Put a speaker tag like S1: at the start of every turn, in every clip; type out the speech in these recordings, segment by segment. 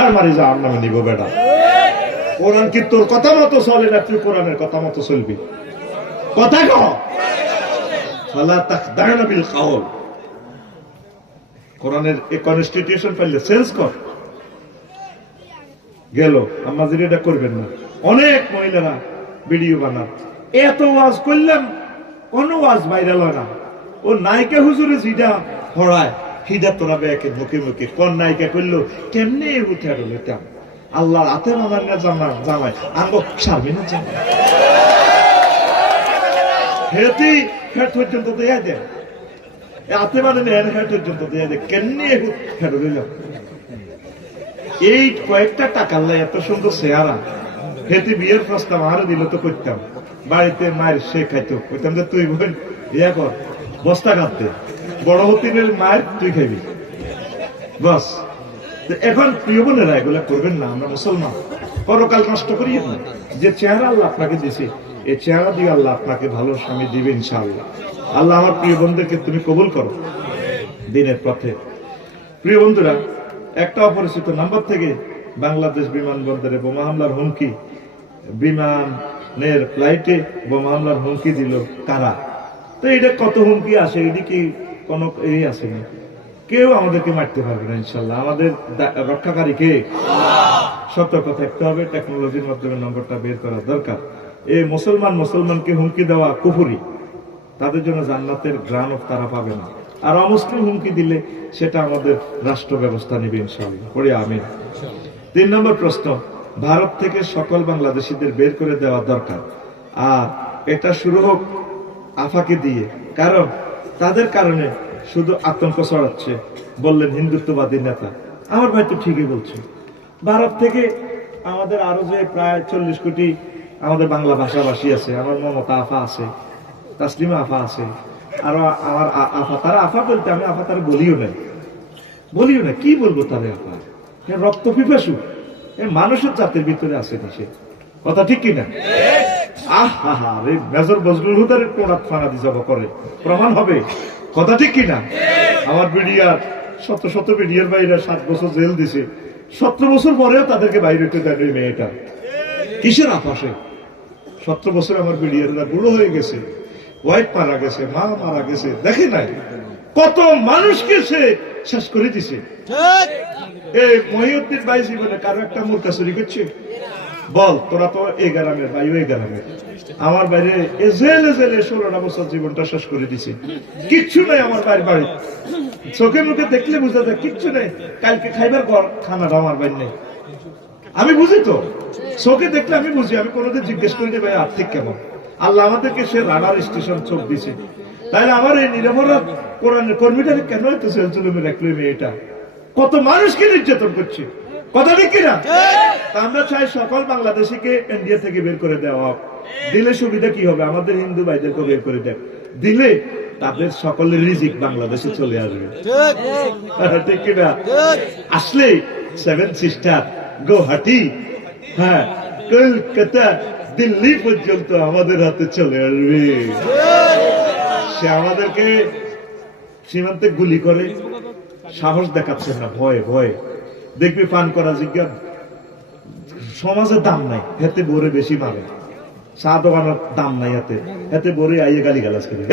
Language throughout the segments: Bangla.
S1: ছাড় মারি যা নামে নিব বেটা। কোরআন কি তোর কথা মতো চলে না তুই কোরআনের কথা মতো চলবি? কথা কহ বিল কোরআনের কনস্টিটিউশন সেন্স কর। গেল আমাদের এটা করবেন না। অনেক মহিলারা ভিডিও বানান এত ওয়াজ করলাম, কোন ওয়াজ ভাইরাল হয় না। ও নায়িকা হুজুরে যেটা হড়ায় হিদা তোরা বেকে মুখে মুখে কোন নায়িকা করল কেমনে উঠে লইতাম আল্লাহর হাতে মানার না জামা জামাই আঙ্গো সারবে না জামাই। হেতি হেট পর্যন্ত দেয়া দেয় মানে নেন হেট পর্যন্ত দেয়া দেয় কেমনে এই কয়েকটা টাকা এত সুন্দর চেহারা। হেতে বিয়ের প্রস্তাব আরও দিল তো করতাম বাড়িতে মায়ের সে খাইতো। কইতাম যে তুই বোন, ইয়া কর, বস্তা কাটতে বড় হতিনের মায়ের তুই খাইবি। বাস এখন প্রিয় বোনেরা, এগুলা করবেন না, আমরা মুসলমান। পরকাল নষ্ট করি যে চেহারা আল্লাহ আপনাকে দিয়েছে, এই চেহারা দিয়ে আল্লাহ আপনাকে ভালো স্বামী দিবে ইনশাআল্লাহ। আল্লাহ আমার প্রিয় বন্ধুদেরকে তুমি কবুল করো। দিনের পথে। প্রিয় বন্ধুরা, একটা অপরিচিত নাম্বার থেকে বাংলাদেশ বিমানবন্দরে বোমা হামলার হুমকি। বিমানের ফ্লাইটে বোমা হামলার হুমকি দিল কারা? তো এটা কত হুমকি আসে, এটি কি কোনো এই আসেনি কেউ আমাদেরকে মারতে পারবে না ইনশাল্লাহ। আমাদের রক্ষাকারী কে? সতর্ক থাকতে হবে টেকনোলজির মাধ্যমে নম্বরটা বের করা দরকার। এই মুসলমান মুসলমানকে হুমকি দেওয়া কুফুরি। তাদের জন্য জান্নাতের গ্রাণ তারা পাবে না। আর অমুসলিম হুমকি দিলে সেটা আমাদের রাষ্ট্র ব্যবস্থা নেবে ইনশাআল্লাহ পড়ি আমিন। তিন নম্বর প্রশ্ন ভারত থেকে সকল বাংলাদেশিদের বের করে দেওয়া দরকার। আর এটা শুরু হোক আফাকে দিয়ে। কারণ তাদের কারণে শুধু আতঙ্ক ছড়াচ্ছে, বললেন হিন্দুত্ববাদী নেতা। আমার ভাই তো ঠিকই বলছে। ভারত থেকে আমাদের আরও যে প্রায় চল্লিশ কোটি আমাদের বাংলা ভাষাভাষী আছে, আমার মমতা আফা আছে, তাসলিমা আফা আছে, আর আমার আফা, তারা আফা বলতে আমি আফা তারা বলিও না বলিও না কি বলব তারে আফা? রক্ত পিপাসু মানুষের জাতের ভিতরে আছে সে। কথা ঠিক কিনা? আহ হা হা রে মেজর বজলুল হুদারে কোনাত ফানা জবা করে। প্রমাণ হবে। কথা ঠিক কিনা? আমার বিডিআর শত শত বিডিআর বাইরে সাত বছর জেল দিছে। সতেরো বছর পরেও তাদেরকে বাইরে হতে দেন ওই মেয়েটা। কিসের আফাসে? সতেরো বছর আমার বিডিআররা বুড়ো হয়ে গেছে। ওয়াইফ মারা গেছে মা মারা গেছে। দেখে নাই? কত মানুষকে সে শেষ করে দিছে। এই মহিউদ্দিন ভাই জীবনে কারও একটা মূর্খা চুরি করছে? বল, তোরা তো এই গ্রামের ভাই, ওই গ্রামের। আমার বাইরে জেলে জেলে ষোলোটা বছর জীবনটা শেষ করে দিছে। কিচ্ছু নাই আমার বাড়ির বাড়ি। চোখে মুখে দেখলে বুঝা যায় কিচ্ছু নেই। কালকে খাইবার ঘর, খানাটা আমার বাড়ি নেই। আমি বুঝি তো। চোখে দেখলে আমি বুঝি। আমি কোনোদিন জিজ্ঞেস করি যে, ভাই, আর্থিক কেমন? আল্লাহ আমাদেরকে সে রানার স্টেশন চোখ দিছে। তাহলে আমার এই নিরপরাধ কোরআনের কর্মীটাকে কেন এত সেলচুলুমে রাখল এই মেয়েটা কত মানুষকে নির্যাতন করছে। কথা ঠিক কিনা? আমরা চাই সকল বাংলাদেশিকে ইন্ডিয়া থেকে বের করে দেওয়া হোক। দিলে সুবিধা কি হবে? আমাদের হিন্দু ভাইদেরকে বের করে দেয় দিলে তাদের সকলের রিজিক বাংলাদেশে চলে আসবে। ঠিক। কিনা? আসলে সেভেন সিস্টার গৌহাটি হ্যাঁ কলকাতা দিল্লি পর্যন্ত আমাদের হাতে চলে আসবে। সে আমাদেরকে সীমান্তে গুলি করে সাহস দেখাচ্ছে না। ভয় ভয়ে। দেখবি পান করা জিজ্ঞা সমাজে দাম নাই হেতে ভরে বেশি মারে। চা দোকানের দাম নাই হাতে হেতে ভরে আইয়ে গালি গালাজ করে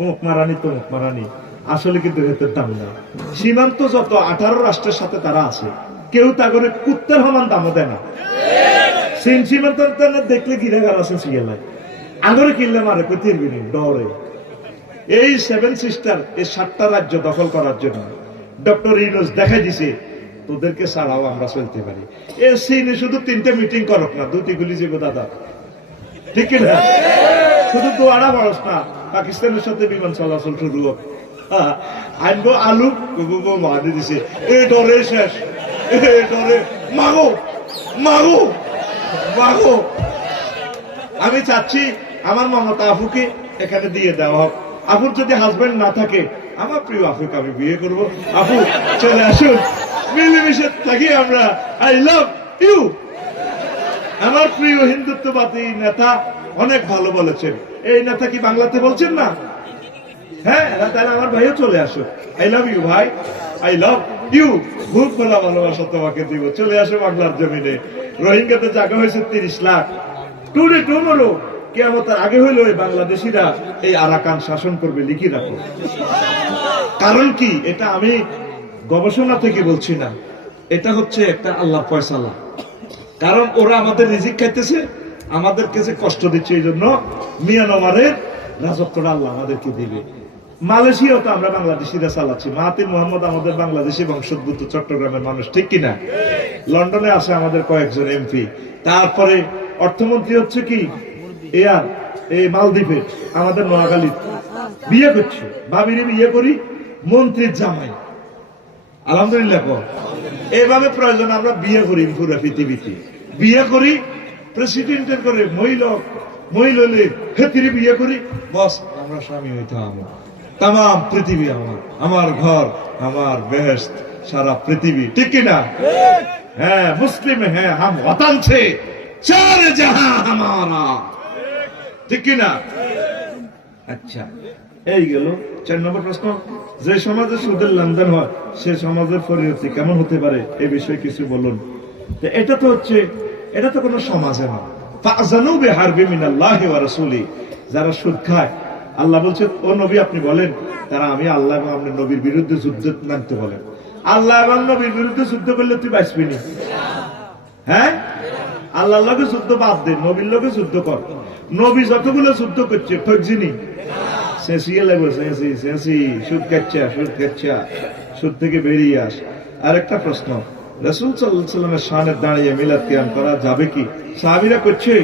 S1: অমুক মারানি, তমুক মারানি, আসলে কিন্তু হেতের দাম নাই। সীমান্ত যত আঠারো রাষ্ট্রের সাথে তারা আছে, কেউ তা করে কুত্তের সমান দামও দেয় না। সিন সীমান্ত দেখলে গিরা গাল আছে সিয়েলায় আঙরে কিনলে মারে কোথায় ডরে। এই সেভেন সিস্টার, এই সাতটা রাজ্য দখল করার জন্য ডক্টর ইউনুস দেখা দিছে তোদেরকে ছাড়াও আমরা চলতে পারি। এ সিনে শুধু তিনটে মিটিং করক না দুটি গুলি যাব দাদা। ঠিক কিনা? শুধু দোয়ারা বরস না পাকিস্তানের সাথে বিমান চলাচল শুরু হোক। হ্যাঁ, আনব আলু মারি দিছে। এ ডরে শেষ। এ ডরে। মাগো মাগো মাগো। আমি চাচ্ছি আমার মমতা আফুকে এখানে দিয়ে দেওয়া হোক। আফুর যদি হাজবেন্ড না থাকে আমার প্রিয় আফুকে আমি বিয়ে করব। আফু চলে আসুন। মিলেমিশে থাকি আমরা। আই লাভ ইউ আমার প্রিয় হিন্দুত্ববাদী নেতা অনেক ভালো বলেছেন। এই নেতা কি বাংলাতে বলছেন না? হ্যাঁ তাহলে আমার ভাইও চলে আসো। আই লাভ ইউ ভাই। আই লাভ ইউ খুব খোলা ভালোবাসা তোমাকে দিব। চলে আসো বাংলার জমিনে। রোহিঙ্গাতে জায়গা হয়েছে তিরিশ লাখ। টুডে টুমোরো কেয়ামতের আগে হইল এই বাংলাদেশিরা এই আরাকান শাসন করবে, লিখি রাখো। কারণ কি? এটা আমি গবেষণা থেকে বলছি না, এটা হচ্ছে একটা আল্লাহ ফয়সালা। কারণ ওরা আমাদের রিজিক খাইতেছে আমাদের কাছে কষ্ট দিচ্ছে এই জন্য মিয়ানমারের রাজত্বটা আল্লাহ আমাদেরকে দিবে। মালয়েশিয়াও তো আমরা বাংলাদেশিরা চালাচ্ছি। মাহাতির মোহাম্মদ আমাদের বাংলাদেশি বংশোদ্ভূত চট্টগ্রামের মানুষ, ঠিক কিনা? লন্ডনে আছে আমাদের কয়েকজন এমপি। তারপরে অর্থমন্ত্রী হচ্ছে কি? এয়ার, এই মালদ্বীপের আমাদের নোয়াখালী বিয়ে করছে। ভাবিরে বিয়ে করি, মন্ত্রীর জামাই। আলহামদুলিল্লাহ এইভাবে প্রয়োজন আমরা বিয়ে করি পুরো পৃথিবীতে। বিয়ে করি প্রেসিডেন্টের করে মহিলা মহিলা হলে হেতিরে বিয়ে করি। বস, আমরা স্বামী হইতে আমার তাম পৃথিবী আমার আমার ঘর, আমার বেহেস্ত সারা পৃথিবী। ঠিক কিনা? হ্যাঁ মুসলিম হ্যাঁ হাম ওয়াতান ছে চার জাহাঁ হামারা। ঠিক কিনা? আচ্ছা এই গেল। চার নম্বর প্রশ্ন। যে সমাজে সুদের লেনদেন হয়, সে সমাজের পরিণতি কেমন হতে পারে এই বিষয়ে কিছু বলুন। এটা তো হচ্ছে, এটা তো কোনো সমাজে না। ফাজানু যারা সুদ খায়, আল্লাহ বলছে ও নবী, আপনি বলেন, তারা আমি আল্লাহ এবং আপনার নবীর বিরুদ্ধে যুদ্ধ নামতে বলেন। আল্লাহ এবং নবীর বিরুদ্ধে যুদ্ধ করলে তুই বাঁচবি না? হ্যাঁ? আল্লাহর লগে যুদ্ধ বাদ দে, নবীর লগে যুদ্ধ কর। নবী যতগুলো যুদ্ধ করছে ঠকজিনি শেষিয়ে লাগবে শেষি শেষি সুদ খাচ্ছা সুদ খাচ্ছা সুদ থেকে বেরিয়ে আস। আরেকটা প্রশ্ন রসুল সাল্লামের সামনে দাঁড়িয়ে মিলাদ কিয়াম করা যাবে কি? সাহাবিরা করছে?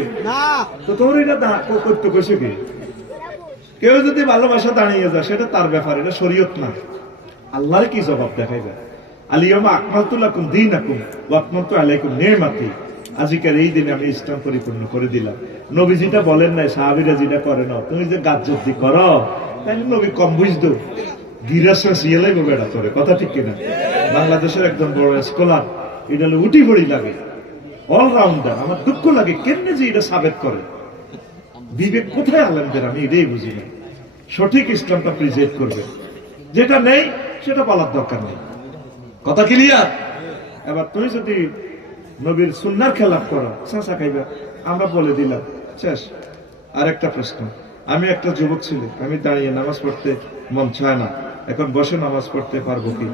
S1: তো তোর এটা করতে কইছে কি? কেউ যদি ভালোবাসা দাঁড়িয়ে যায় সেটা তার ব্যাপার এটা শরীয়ত না। আল্লাহর কি জবাব দেখাইবে? আলিয়মা আকমালতুল্লাকুম দিন আকুম ওয়াকমালতু আলাইকুম নিয়ামাতি আজকের এই দিনে আমি ইসলাম পরিপূর্ণ করে দিলাম। নবী যেটা বলেন নাই, সাহাবিরা যেটা করে না তুমি যে গাজ্জতি করো, তাহলে নবী কম বুঝতো। তোরে, কথা ঠিক বাংলাদেশের বড় পড়ি লাগে। অলরাউন্ডার আমার দুঃখ লাগে যে এটা করে। বিবেক কোথায় আমি এটাই করবে। যেটা নেই, সেটা বলার দরকার নেই। কথা ক্লিয়ার এবার তুই যদি নবীর সুন্নার খেলাপ করা চাষা খাইবা। আমরা বলে দিলাম, শেষ। আর একটা প্রশ্ন, আমি একটা যুবক ছিলাম আমি দাঁড়িয়ে নামাজ পড়তে মন চায় না, এখন বসে নামাজ পড়তে পারব কি?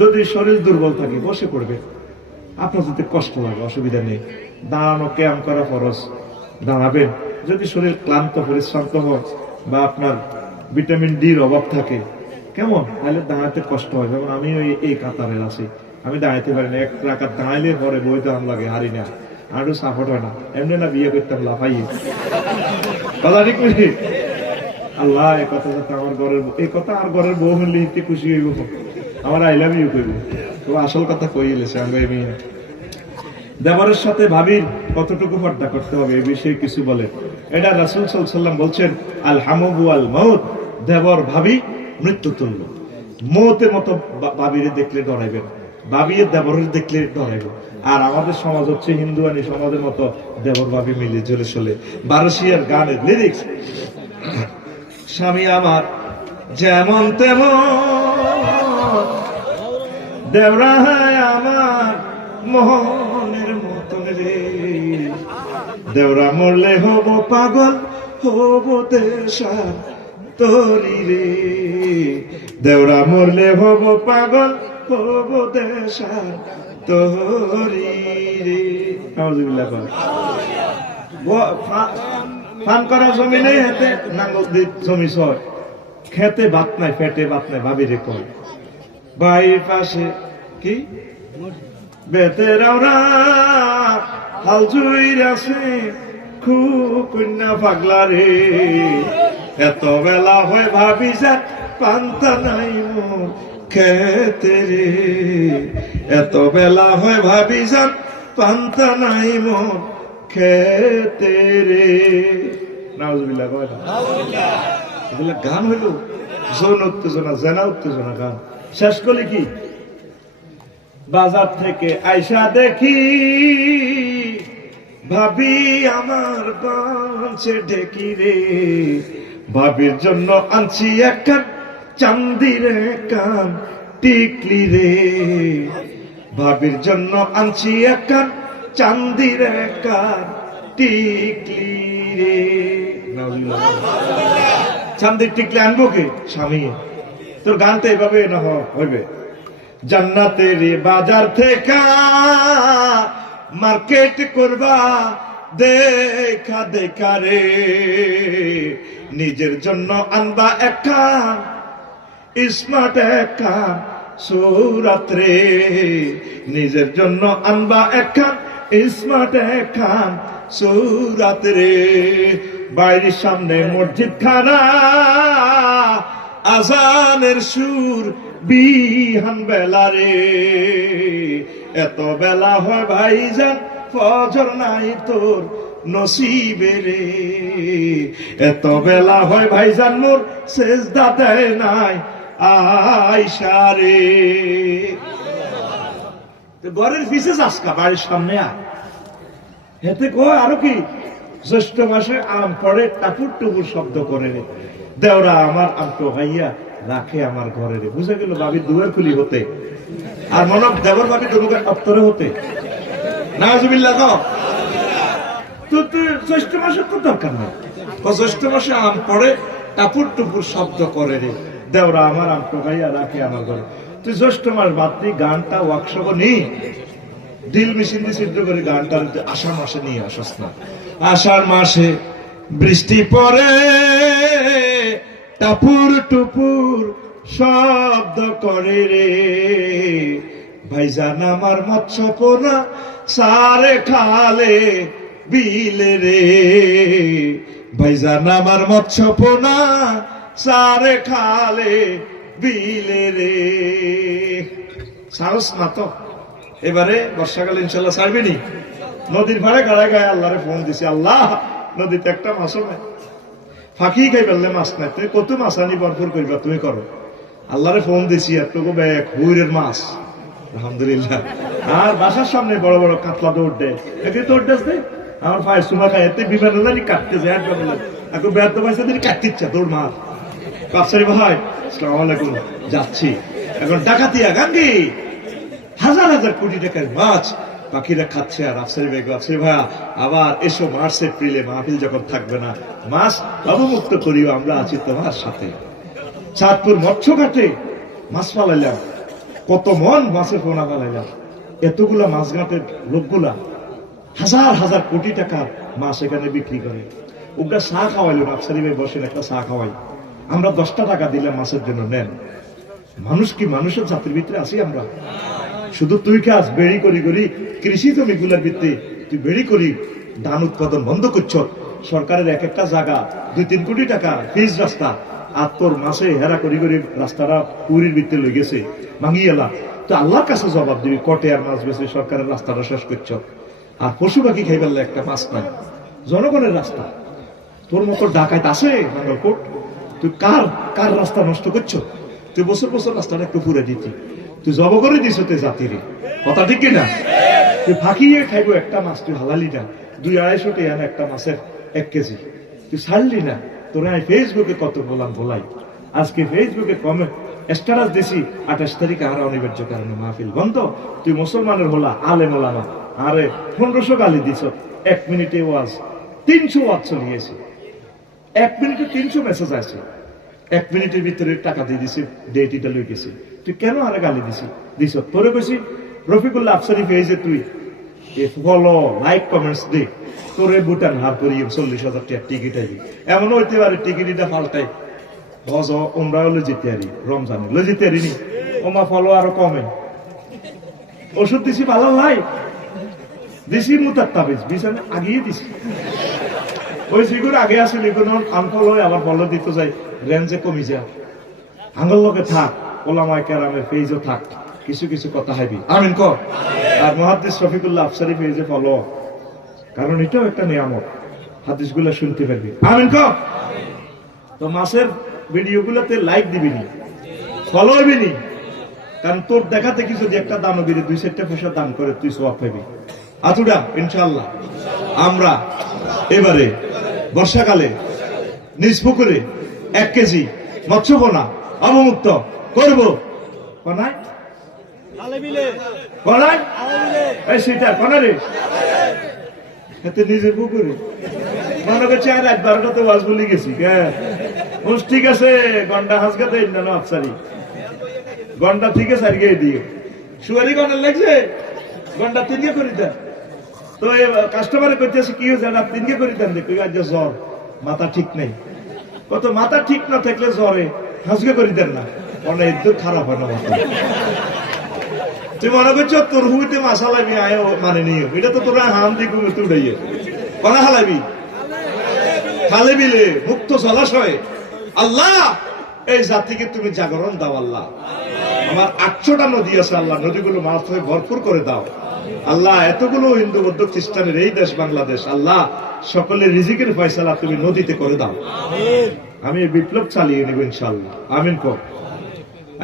S1: যদি শরীর দুর্বল থাকে, বসে পড়বে। আপনার যদি কষ্ট লাগে, অসুবিধা নেই। দাঁড়ানো ক্যাম করা ফরজ, দাঁড়াবেন। যদি শরীর ক্লান্ত, পরিশ্রান্ত হয় বা আপনার ভিটামিন ডির অভাব থাকে, কেমন? তাহলে দাঁড়াতে কষ্ট হয়। যেমন আমি ওই এই কাতারের আছি। আমি দাঁড়াইতে পারি না, এক রাখার দাঁড়াইলে পরে বইতে আম লাগে, হারি না। আরও সাপোর্ট হয় না। এমনি না বিয়ে করতাম লাফাই কথা ঠিক বুঝি আল্লাহ এই কথা আমার ঘরের এই কথা আর ঘরের বউ হলে ইতি খুশি হইব আমার আই লাভ ইউ কইব। তো আসল কথা কই এলেছে আমি মেয়ে দেবরের সাথে ভাবির কতটুকু পর্দা করতে হবে এই বিষয়ে কিছু বলে। এটা রাসুল সাল্লাম বলছেন আল হামবু আল মৌত দেবর ভাবি মৃত্যু তুল্য মৌতের মতো ভাবিরে দেখলে ডরাইবেন ভাবিয়ে দেবরের দেখলে ডরাইবে আর আমাদের সমাজ হচ্ছে হিন্দু আনি সমাজের মতো দেবর ভাবি মিলে জলে চলে। বারোশিয়ার গানের লিরিক্স স্বামী আমার যেমন তেমন দেওরাহায় আমার মোহনের মতন রে দেওরা মরলে হব পাগল, হব দেশার তরি রে। দেওরা মরলে হব পাগল হব দেশার তরি রে কর। ফান করা জমি নেই হাতে নাঙ্গল জমি ছয়। খেতে ভাত নাই, পেটে ভাত নাই ভাবি রে কয়। বাড়ির পাশে কি? বেতেরাওরা হাল জুইর আছে, খুব কন্যা পাগলা রে। এত বেলা হয় ভাবি যা পান্তা নাই মোর খেতে রে এত বেলা হয় ভাবি যান, পান্তা নাই মোর খেতে রে। নাউজুবিল্লাহ, কয় না এগুলা গান হইল। যৌন উত্তেজনা, জেনা উত্তেজনা গান। শেষ করলে কি? বাজার থেকে আইসা দেখি, ভাবি আমার বাঁচে ঢেকি রে। ভাবির জন্য আনছি একটা চান্দিরে কান টিকলি রে। ভাবির জন্য আনছি একান চান্দিরে কান টিকলি রে। চান্দির টিকলি আনব কে? স্বামী, তোর গানটা এভাবে না হইবে। জান্নাতের বাজার থেকে মার্কেট করবা, দেখা দেখা রে। নিজের জন্য আনবা একটা স্মার্ট একটা সুরাত নিজের জন্য আনবা একটা স্মার্ট একটা সুরাত রে। বাইরের সামনে মসজিদ খানা আজানের সুর বিহান বেলা রে। এত বেলা হয় ভাইজান, ফজর নাই তোর নসিবে রে। এত বেলা হয় ভাইজান, মোর সেজদা দেয় নাই আইসা রে। তো ঘরের পিছে যাসকা বাড়ির সামনে আয়। হেতে কয় আরও কি? জ্যৈষ্ঠ মাসে আম পড়ে, টাপুর টুপুর শব্দ করে রে দেওরা আমার ভাইয়া রাখে আমার ঘরে রে। বুঝে গেল বাবির দুয়ার খুলি হতে। আর মনে দেবর বাবি অত্তরে হতে। নাজুবিল্লা তো তো জ্যৈষ্ঠ মাসে তো দরকার নাই। জ্যৈষ্ঠ মাসে আম পড়ে, টাপুর টুপুর শব্দ করে রে দেওরা আমার আমটো ভাইয়া রাখে আমার ঘরে। তুই জ্যৈষ্ঠ মাস বাদ দিয়ে গানটা ওয়ার্কশপ নি। দিল মেশিন দিয়ে সিদ্ধ করে গানটা আষাঢ় মাসে নিয়ে আসস না। আষাঢ় মাসে বৃষ্টি পড়ে, টাপুর টুপুর শব্দ করে রে। ভাইজান আমার মৎস্য পোনা, সারে খালে বিলে রে। ভাইজান আমার মৎস্য পোনা সারে খালে বিলে রে। সাহস না তো। এবারে বর্ষাকালে ইনশাল্লাহ ছাড়বিনি নদীর ভাড়ে গাড়ায় গায়ে আল্লাহরে ফোন দিছি, আল্লাহ, নদীতে একটা মাছও নাই। ফাঁকি খাই ফেললে মাছ নাই। তুমি কত মাছ আনি ভরপুর করবা, তুমি করো। আল্লাহরে ফোন দিছি, এতটুকু ব্যাগ হুইরের মাছ। আলহামদুলিল্লাহ। আর বাসার সামনে বড় বড় কাতলা দৌড় দেয়। একে দৌড় দেস দে আমার পায়ে সুমা খায় এতে বিমান কাটতে যায় বলে এখন ব্যর্থ পাইছে দিন কাটতে ইচ্ছা, দৌড় মার। কাপসারি ভাই, আসসালামু আলাইকুম। যাচ্ছি। এখন ডাকাতিয়া, গাঙ্গি! হাজার হাজার কোটি টাকার মাছ পাখিরা খাচ্ছে আর আফসারি বেগ আফসারি ভাইয়া, আবার এসো মার্চ এপ্রিলে মাহফিল যখন থাকবে না, মাছ অবমুক্ত করিও, আমরা আছি তোমার সাথে। চাঁদপুর মৎস্য ঘাটে মাছ পালাইলাম। কত মন মাছের পোনা পালাইলাম। এতগুলা মাছ ঘাটের লোকগুলা হাজার হাজার কোটি টাকার মাছ এখানে বিক্রি করে। ওটা চা খাওয়াইলো আফসারি ভাই বসেন, একটা চা খাওয়াই। আমরা দশটা টাকা দিলে মাছের জন্য নেন। মানুষ কি মানুষের জাতির ভিতরে আছি আমরা? শুধু তুই কাজ বেড়ি করি করি কৃষি জমিগুলোর ভিত্তি তুই বেড়ি করি ধান উৎপাদন বন্ধ করছ? সরকারের এক একটা জায়গা দুই তিন কোটি টাকা ফিজ রাস্তা। আর তোর মাসে হেরা করি করি রাস্তাটা পুরীর ভিত্তি লই গেছে। ভাঙিয়ে এলা তো আল্লাহর কাছে জবাব দিবি, কটে আর মাছ বেছে সরকারের রাস্তাটা শেষ করছ। আর পশু পাখি খাই ফেললে একটা মাছ নাই। জনগণের রাস্তা। তোর মতো ডাকাত আছে নাঙ্গলকোট তুই কার কার রাস্তা নষ্ট করছ? তুই বছর বছর রাস্তাটা একটু পুরে দিতি। তুই জব করে দিস তুই জাতিরে। কথা ঠিক কিনা? তুই ফাঁকিয়ে খাইবো একটা মাছ, তুই হালালি না। দুই আড়াইশো টেয়ান একটা মাছের এক কেজি। তুই ছাড়লি না। তোরা ফেসবুকে কত বললাম, বলাই। আজকে ফেসবুকে কমে স্ট্যাটাস দিছি, আঠাশ তারিখ আর অনিবার্য কারণে মাহফিল বন্ধ। তুই মুসলমানের হলা আলে মোলামা আরে, পনেরোশো গালি দিছ। এক মিনিটে ওয়াজ, তিনশো ওয়াজ চলিয়েছে। এক মিনিটে তিনশো মেসেজ আছে এক মিনিটের ভিতরে টাকা দিয়ে দিছি ডেট এটা লই গেছি। তুই কেন আরে গালি দিছি দিছ, তোরে কইছি রফিকুল্লাহ আফসারি পেয়েছে তুই? ফলো লাইক কমেন্টস দে। তোরে ভুটান হার করি চল্লিশ হাজার টাকার টিকিট আইবি। এমন হইতে পারে টিকিট এটা পাল্টাই হজ ওমরা হলে যেতে আরি রমজানে। লো যেতে আরি নি ওমা ফলো আরও কমে। ওষুধ দিছি ভালো ভাই দিছি মুতার তাবিজ বিছানে আগিয়ে দিছি। ওই যেগুলো আগে আসলে কোনো আনফল হয় আবার ফলো দিতে যাই রেঞ্জে কমি যা আঙ্গল লগে থাক ওলামায় কেরামের পেজও থাক কিছু কিছু কথা হাইবি। আমিন ক আর মহাদিস রফিকুল্লাহ আফসারি পেজে ফলো কারণ এটাও একটা নিয়ামত হাদিসগুলা শুনতে পারবি। আমিন ক তো মাসের ভিডিও গুলাতে লাইক দিবি নি ফলো হইবি নি কারণ তোর দেখাতে কি যদি একটা দানবীরে দুই চারটা পয়সা দান করে তুই সব পাবি। আতুডা ইনশাল্লাহ আমরা এবারে বর্ষাকালে নিজ পুকুরে এক কেজি মৎস্য পোনা অবমুক্ত করব এই এতে নিজের মনে এক গেছি ঠিক আছে, গন্ডা হাসগাতে আফসারি। গন্ডা ঠিক আছে, আর গন্ডা লাগছে? তিনকে করি তো কাস্টমারে করতেছে কি হয়েছে? না তিনকে করি দেন দেখো আজ জ্বর। মাথা ঠিক নেই। কত মাথা ঠিক না থাকলে জ্বরে হাসকে করি দেন না। অনেক একদম খারাপ হয় না মাথা। তুই মনে করছ, তোর হুইতে মাসা লাগবি আয় মানে নিও এটা তো তোরা হাম দিয়ে ঘুমে তুড়াইয়ে কনা হালাবি? খালে বিলে মুক্ত জলাশয় আল্লাহ, এই জাতিকে তুমি জাগরণ দাও, আল্লাহ। আমার আটশোটা নদী আছে, আল্লাহ। নদীগুলো মাছ ভরপুর করে দাও। আল্লাহ এতগুলো হিন্দু বৌদ্ধ খ্রিস্টানের এই দেশ বাংলাদেশ আল্লাহ সকলের রিজিকের ফয়সালা তুমি নদীতে করে দাও। আমি বিপ্লব চালিয়ে নেব ইনশাল্লাহ আমিন কর।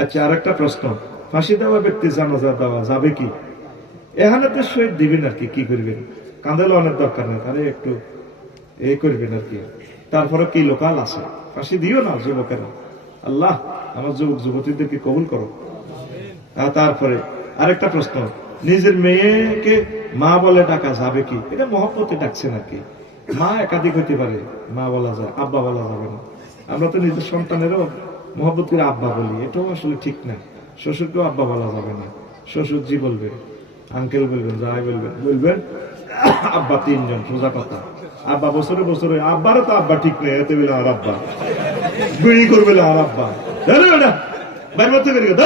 S1: আচ্ছা আর একটা প্রশ্ন। ফাঁসি দেওয়া ব্যক্তি জানাজা দেওয়া যাবে কি? এখানে তো শহীদ দিবেন আর কি কি করবেন? কাঁদালে অনেক দরকার নেই তাহলে একটু এই করবেন আর কি। তারপরে কি লোকাল আছে? ফাঁসি দিও না যুবকেরা। আল্লাহ আমার যুবক যুবতীদেরকে কবুল করো। তারপরে আরেকটা প্রশ্ন। নিজের মেয়েকে মা বলে ডাকা যাবে কি? এটা মহব্বতে ডাকছে নাকি? মা একাধিক হতে পারে, মা বলা যায়, আব্বা বলা যাবে না। আমরা তো নিজের সন্তানেরও মহব্বত করে আব্বা বলি, এটাও আসলে ঠিক না। শ্বশুরকেও আব্বা বলা যাবে না। শ্বশুর জি বলবেন আঙ্কেল বলবেন যাই বলবেন বলবেন, আব্বা তিনজন, সোজা কথা। আব্বা বছরে বছরে, আব্বারও তো আব্বা ঠিক নেই, এতে বলে আর আব্বা। বিড়ি করবে আর আব্বা। বাইরে মধ্যে বেরিয়ে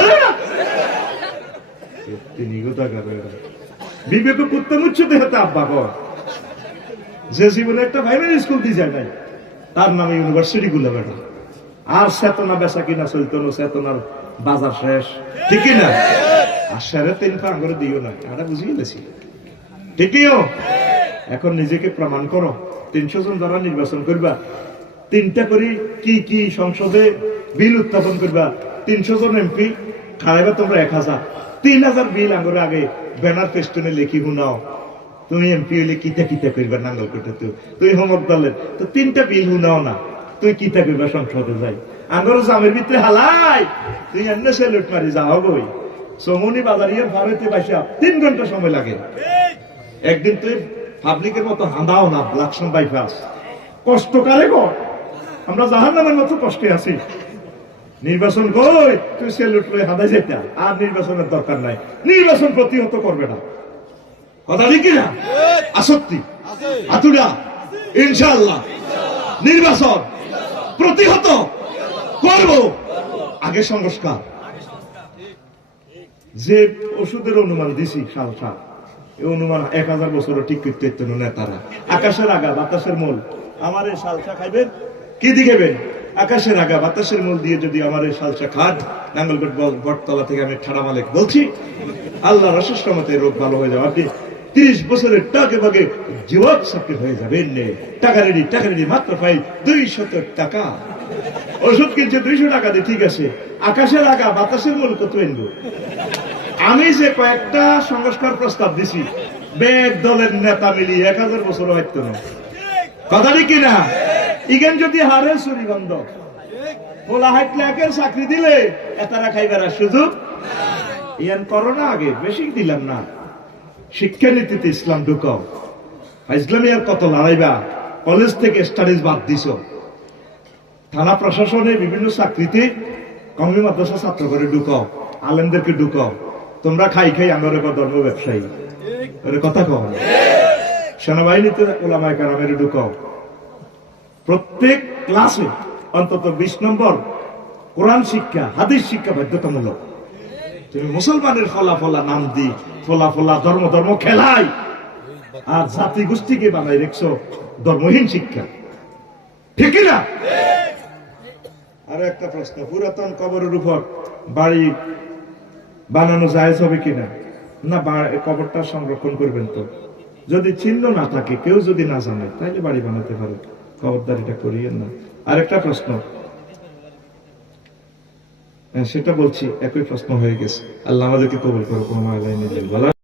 S1: বিবেক হতে আব্বা কর যে জীবনে একটা প্রাইমারি স্কুল দিয়ে যায় নাই, তার নামে ইউনিভার্সিটি গুলো বেটা। আর চেতনা বেচা কিনা চলতো না, চেতনার বাজার শেষ। ঠিক না? আর সেরে তিন করে দিও না বুঝিয়ে গেছি এখন নিজেকে প্রমাণ করো। তিনশো জন যারা নির্বাচন করবা, তিনটা করে কি কি সংসদে বিল উত্থাপন করবা, তিনশো জন এমপি খাড়াইবা তোমরা এক হাজার। তিন হাজার বিল আঙুর আগে ব্যানার পেস্টনে লিখি শুনাও। তুমি এমপি হইলে কিতা কিতা করবা নাঙ্গল করতে তো? তুই হোমক দলের তো তিনটা বিল শুনাও না। তুই কিতা করবা সংসদে যাই। আঙ্গর জামের ভিতরে হালাই। তুই এমনি সেলুট মারি, যাও গই। সমনি বাজারিয়ে ভারতে বাসা তিন ঘণ্টা সময় লাগে। একদিন তুই পাবলিকের মতো হাঁদাও না লাকসন বাইপাস। কষ্ট কারে গো আমরা জাহান নামের মতো কষ্টে আছি। নির্বাচন কই? তুই সেলুট করে হাঁদাই যেতে আর নির্বাচনের দরকার নাই। নির্বাচন প্রতিহত করবে না। কথা ঠিক না আসক্তি। আতুরা। ইনশাআল্লাহ। নির্বাচন প্রতিহত করব। আগে সংস্কার। যে ওষুধের অনুমান দিছি সাল সাল এই অনুমান এক হাজার বছরও ঠিক করতে নেতারা। আকাশের আগা বাতাসের মূল। আমার এই সালসা খাইবেন? কি দিকেবেন আকাশের আগা বাতাসের মূল দিয়ে যদি আমার এই সালসা খাট, নাঙ্গলকোট বটতলা থেকে আমি ঠাড়া মালিক বলছি আল্লাহ রসস্র মতে রোগ ভালো হয়ে যাবে আপনি তিরিশ বছরের টাকে ভাগে যুবক সাথে হয়ে যাবেন নে। টাকা রেডি টাকা রেডি, মাত্র পাই দুই শত টাকা। ওষুধ কিনছে দুইশো টাকা দিয়ে ঠিক আছে। আকাশের আগা বাতাসের মূল কত এনবো? আমি যে কয়েকটা সংস্কার প্রস্তাব দিছি বেগ দলের নেতা মিলি এক হাজার বছর হয়তো না। কথা কি না ইগেন যদি হারে বলা হাইটলে একের চাকরি দিলে এতারা খাইবার সুযোগ ইয়ান করোনা আগে, বেশি দিলাম না। শিক্ষানীতিতে ইসলাম ঢুকাও। ইসলামী আর কত লড়াইবা? কলেজ থেকে স্টাডিজ বাদ দিছ। থানা প্রশাসনে বিভিন্ন চাকরিতে কমি মাদ্রাসা ছাত্র করে ঢুকাও। আলেমদেরকে ঢুকাও। তোমরা খাই খাই আমার এবার ধর্ম ব্যবসায়ী কথা না। সেনাবাহিনীতে ওলামায় কারামের ঢুকাও। প্রত্যেক ক্লাসে অন্তত বিশ নম্বর কোরআন শিক্ষা, হাদিস শিক্ষা বাধ্যতামূলক। তুমি মুসলমানের ফলাফলা নাম দি ফলাফলা ধর্ম ধর্ম খেলাই। আর জাতি গোষ্ঠীকে বানাই রেখছো ধর্মহীন শিক্ষা। ঠিক না? আরও একটা প্রশ্ন, পুরাতন কবরের উপর বাড়ি বানানো যায় হবে কিনা না? কবরটা সংরক্ষণ করবেন তো। যদি চিহ্ন না থাকে, কেউ যদি না জানে তাহলে বাড়ি বানাতে পারে। কবরদারিটা করিয়েন না। আরেকটা প্রশ্ন। হ্যাঁ, সেটা বলছি একই প্রশ্ন হয়ে গেছে। আল্লাহ আমাদেরকে কবল করো কোনো মায়ালাই নেই বলা